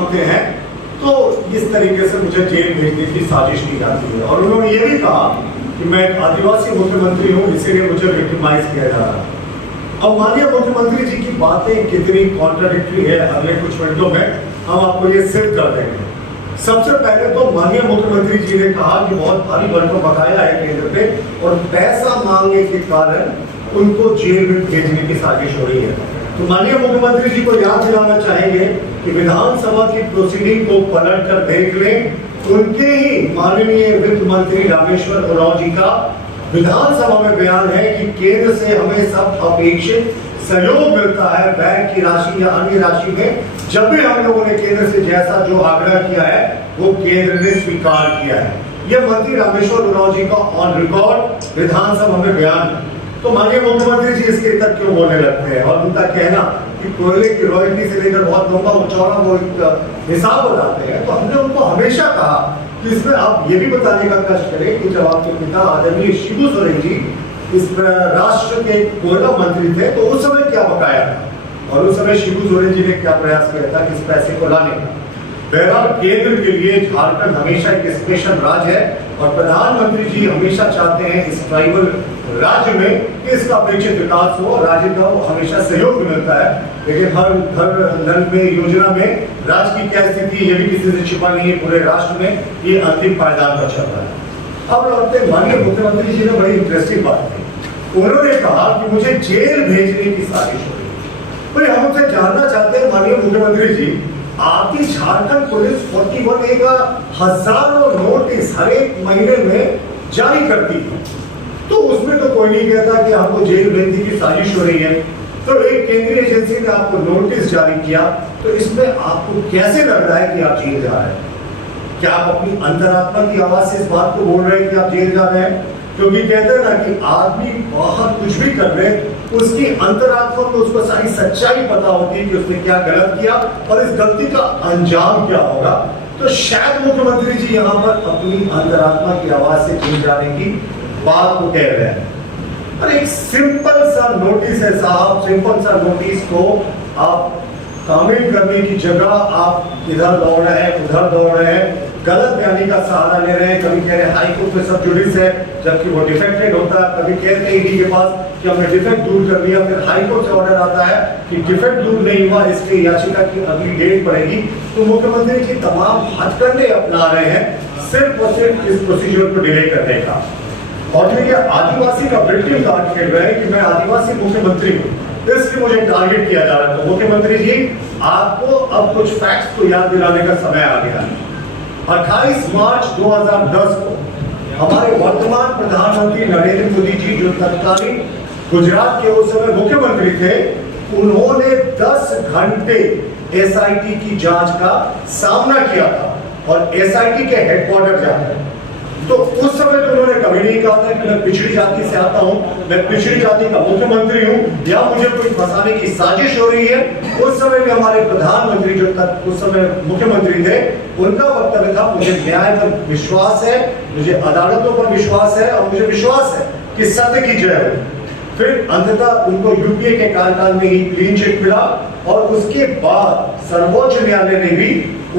मांगते हैं तो इस तरीके से मुझे जेल भेजने की साजिश की जाती है। और उन्होंने ये भी कहा कि मैं आदिवासी मुख्यमंत्री हूँ, इसीलिए मुझे विक्टिमाइज किया जा रहा है। अब माननीय मुख्यमंत्री जी की बातें कितनी कॉन्ट्राडिक्टरी है, अगले कुछ मिनटों में हम आपको ये सिद्ध कर देंगे। सबसे पहले तो माननीय मुख्यमंत्री जी ने कहा कि बहुत भारी भरकम बकाया है केंद्र पे और पैसा मांगने के कारण उनको जेल में भेजने की साजिश हो रही है। तो माननीय मुख्यमंत्री जी को याद दिलाना चाहेंगे कि विधानसभा की प्रोसीडिंग को पलट कर देख लें। उनके ही माननीय वित्त मंत्री रामेश्वर उरांव जी का विधानसभा में बयान है कि केंद्र से हमें सब अपेक्षित सहयोग मिलता है बैंक की राशि या अन्य राशि में, जब भी हम लोगों ने केंद्र से जैसा जो आग्रह किया है वो केंद्र ने स्वीकार किया है। यह मंत्री रामेश्वर उरांव जी का ऑन रिकॉर्ड विधानसभा में बयान। तो माननीय मुख्यमंत्री जी इसके तक क्यों बोलने लगते हैं और उनका कहना कि कोयले की रॉयल्टी से लेकर बहुत लंबा चौड़ा वो एक हिसाब बताते हैं। तो हमने उनको हमेशा कहा कि इसमें आप ये भी बताने का कष्ट करें कि जब आपके पिता आदरणीय शिबू सोरेन जी इस राष्ट्र के कोयला मंत्री थे तो उस समय क्या बकाया था और उस समय शिबू सोरेन जी ने क्या प्रयास किया था इस पैसे को लाने का। बहरहाल केंद्र के लिए झारखंड हमेशा एक स्पेशल राज्य है और प्रधानमंत्री जी हमेशा चाहते हैं इस ट्राइबल राज्य में कि इसका अपेक्षित विकास हो, राज्य का हमेशा सहयोग मिलता है। लेकिन हर घर नल में योजना में राज्य की क्या स्थिति ये भी किसी से छिपा नहीं है, पूरे राष्ट्र में ये अंतिम पायदान पर चल रहा है। अब लौटते माननीय मुख्यमंत्री जी ने बड़ी इंटरेस्टिंग बात की। उन्होंने कहा कि मुझे जेल भेजने की साजिश हो रही है। हम उनसे जानना चाहते हैं माननीय मुख्यमंत्री जी, आपकी झारखंड पुलिस 41A का हजारों नोटिस हर एक महीने में जारी करती है, तो उसमें तो कोई नहीं कहता कि आपको जेल भेजने की साजिश हो रही है। तो एक केंद्रीय एजेंसी ने आपको नोटिस जारी किया, तो इसमें आपको कैसे लग रहा है कि आप जेल जा रहे हैं? क्या आप अपनी अंतरात्मा की आवाज से इस बात को बोल रहे हैं कि आप जेल जा रहे हैं? क्योंकि कहते हैं ना कि आदमी बाहर कुछ भी कर रहे, उसकी अंतरात्मा में उसको सारी सच्चाई पता होती है कि उसने क्या गलत किया और इस गलती का अंजाम क्या होगा। तो शायद मुख्यमंत्री जी यहाँ पर अपनी अंतरात्मा की आवाज से जीत जाने की बात को कह रहे हैं। और एक सिंपल सा नोटिस है साहब, सिंपल सा नोटिस को आप शामिल करने की जगह आप इधर दौड़ रहे हैं उधर दौड़ रहे हैं, गलत बयानी का सहारा ले रहे हैं। कभी कह रहे हैं हाईकोर्ट में सब जुडिस है जबकि वो डिफेक्टेड होता है, कभी कहते हैं ईडी के पास कि हमने डिफेक्ट दूर कर लिया, फिर हाईकोर्ट से ऑर्डर आता है कि डिफेक्ट दूर नहीं हुआ, इसलिए याचिका की अगली डेट पड़ेगी। तो मुख्यमंत्री जी तमाम हथकंडे अपना रहे हैं सिर्फ और सिर्फ इस प्रोसीजर को डिले करने का। और ये आदिवासी का विक्टिम कार्ड खेल रहे हैं कि मैं आदिवासी मुख्यमंत्री हूँ, इसलिए मुझे टारगेट किया जा रहा है। तो मुख्यमंत्री जी आपको अब कुछ फैक्ट्स को याद दिलाने का समय आ गया है। 28 मार्च 2010 को हमारे वर्तमान प्रधानमंत्री नरेंद्र मोदी जी जो तत्कालीन गुजरात के उस समय मुख्यमंत्री थे, उन्होंने 10 घंटे एसआईटी की जांच का सामना किया था और एसआईटी के हेडक्वार्टर जाकर। तो उस समय तो उन्होंने कभी नहीं कहा था कि मैं पिछड़ी जाति से आता हूं, मैं पिछड़ी जाति का मुख्यमंत्री हूं या मुझे कोई फंसाने की साजिश हो रही है। उस समय में हमारे प्रधानमंत्री जो तक उस समय मुख्यमंत्री थे, उनका वक्तव्य था मुझे न्याय पर विश्वास है, मुझे अदालतों पर विश्वास है और मुझे विश्वास है कि सत्य की जय हो। फिर अंततः उनको यूपीए के कार्यकाल में ही क्लीन चिट मिला और उसके बाद सर्वोच्च न्यायालय ने भी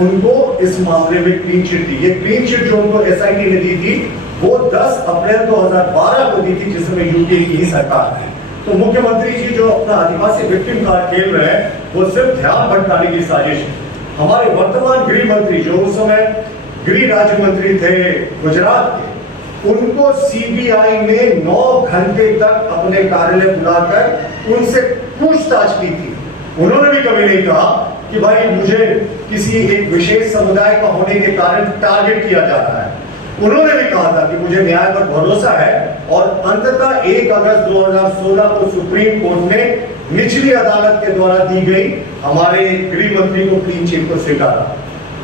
उनको इस मामले में क्लीन चिट दी। ये क्लीन चिट जो उनको एसआईटी ने दी थी वो 10 अप्रैल 2012 को दी थी, जिसमें यूपीए की ही सरकार है। तो मुख्यमंत्री जी जो अपना आदिवासी विक्टिम कार्ड खेल रहे हैं वो सिर्फ ध्यान भटकाने की साजिश है। हमारे वर्तमान गृह मंत्री जो उस समय गृह राज्य मंत्री थे गुजरात के, उनको सीबीआई ने 9 घंटे तक अपने कार्यालय बुलाकर उनसे पूछताछ की थी। उन्होंने भी कभी नहीं कहा कि भाई मुझे किसी एक विशेष समुदाय का होने के कारण टारगेट किया जाता है। उन्होंने भी कहा था कि मुझे न्याय पर भरोसा है और अंततः 1 अगस्त 2016 को सुप्रीम कोर्ट ने निचली अदालत के द्वारा दी गई हमारे गृह मंत्री को क्लीन चिट को स्वीकारा।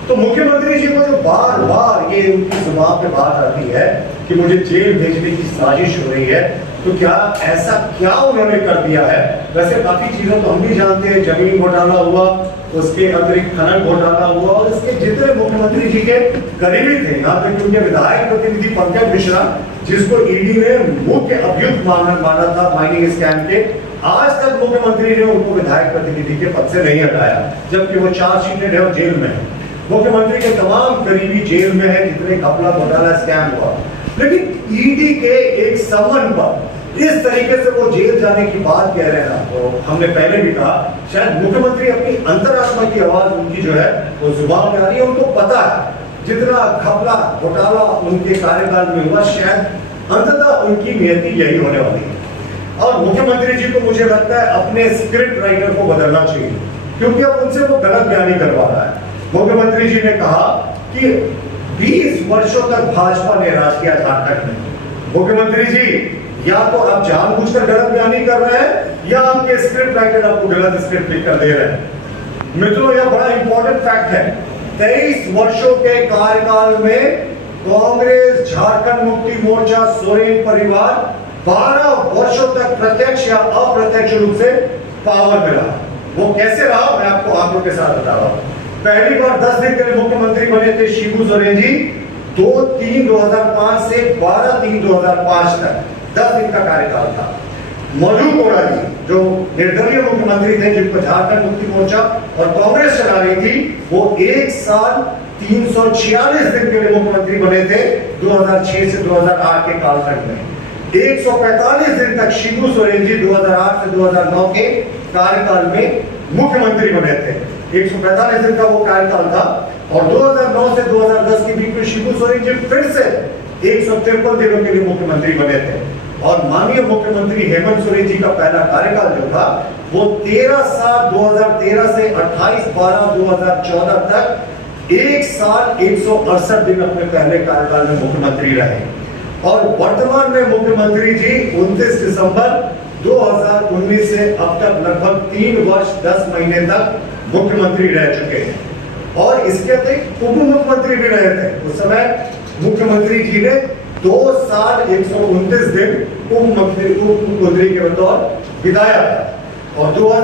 तो मुख्यमंत्री जी को जो बार बार ये उनकी जुबान पे बात आती है कि मुझे जेल भेजने की साजिश हो रही है, तो क्या ऐसा क्या उन्होंने कर दिया है? वैसे काफी चीजों तो हम भी जानते हैं, जमीन घोटाला हुआ, उसके अतिरिक्त खनन घोटाला हुआ और इसके जितने मुख्यमंत्री जी के करीबी थे, यहाँ तक उनके विधायक प्रतिनिधि पंकज मिश्रा जिसको ईडी ने मुख्य अभियुक्त माना था माइनिंग स्कैम के, आज तक मुख्यमंत्री ने उनको विधायक प्रतिनिधि के पद से नहीं हटाया, जबकि वो चार्जशीटेड है और जेल में है। मुख्यमंत्री के तमाम करीबी जेल में है, जितने घपला घोटाला स्कैम हुआ। लेकिन ईडी के एक समन पर इस तरीके से वो जेल जाने की बात कह रहे हैं, तो हमने पहले भी कहा शायद मुख्यमंत्री अपनी अंतरात्मा की आवाज उनकी जो है वो जुबान पे आ रही है। उनको पता है जितना घपला घोटाला उनके कार्यकाल में हुआ, शायद अंततः उनकी नियति यही होने वाली है। और मुख्यमंत्री जी को मुझे लगता है अपने स्क्रिप्ट राइटर को बदलना चाहिए, क्योंकि अब उनसे वो गलत बयानी करवा रहा है। मुख्यमंत्री जी ने कहा कि 20 वर्षों तक भाजपा ने राज किया झारखंड में। मुख्यमंत्री जी या तो आप जानबूझकर गलत बयानी कर रहे हैं या आपके स्क्रिप्ट राइटर आपको गलत स्क्रिप्ट लिख कर दे रहे हैं। मित्रों, यह बड़ा इंपॉर्टेंट फैक्ट है। 23 वर्षों के कार्यकाल में कांग्रेस, झारखंड मुक्ति मोर्चा, सोरेन परिवार 12 वर्षों तक प्रत्यक्ष या अप्रत्यक्ष रूप से पावर में रहा। वो कैसे रहा, मैं आपको आंकड़ों के साथ बता रहा हूं। पहली बार 10 दिन के लिए मुख्यमंत्री बने थे शिबू सोरेन जी, 2-3-2005 से 12-3-2005 तक 10 दिन का कार्यकाल था। मधु कोड़ा जी जो निर्दलीय मुख्यमंत्री थे, जिनको झारखंड मुक्ति मोर्चा और कांग्रेस चला रही थी, वो 1 साल 346 दिन के लिए मुख्यमंत्री बने थे 2006 से 2008 के कालखंड में। 145 दिन तक शिबू सोरेन जी 2008 से 2009 के कार्यकाल में मुख्यमंत्री बने थे। 145 दिन का वो कार्यकाल था। और 2009 से 2010 के बीच में शिबू सोरेन जी फिर से 153 दिनों के लिए मुख्यमंत्री बने थे। और माननीय मुख्यमंत्री हेमंत सोरेन जी का पहला कार्यकाल जो था वो 13/7/2013 से 28/12/2014 तक 1 साल 168 दिन अपने पहले कार्यकाल में मुख्यमंत्री रहे। और वर्तमान में मुख्यमंत्री जी 29 दिसंबर 2019 से अब तक लगभग 3 वर्ष 10 महीने तक मुख्यमंत्री रह चुके हैं। और इसके अतिरिक्त उप मुख्यमंत्री भी रहे थे। उस समय मुख्यमंत्री जी ने 2 साल 129 दिन उप मुख्यमंत्री के बतौर बिताया था। और 2000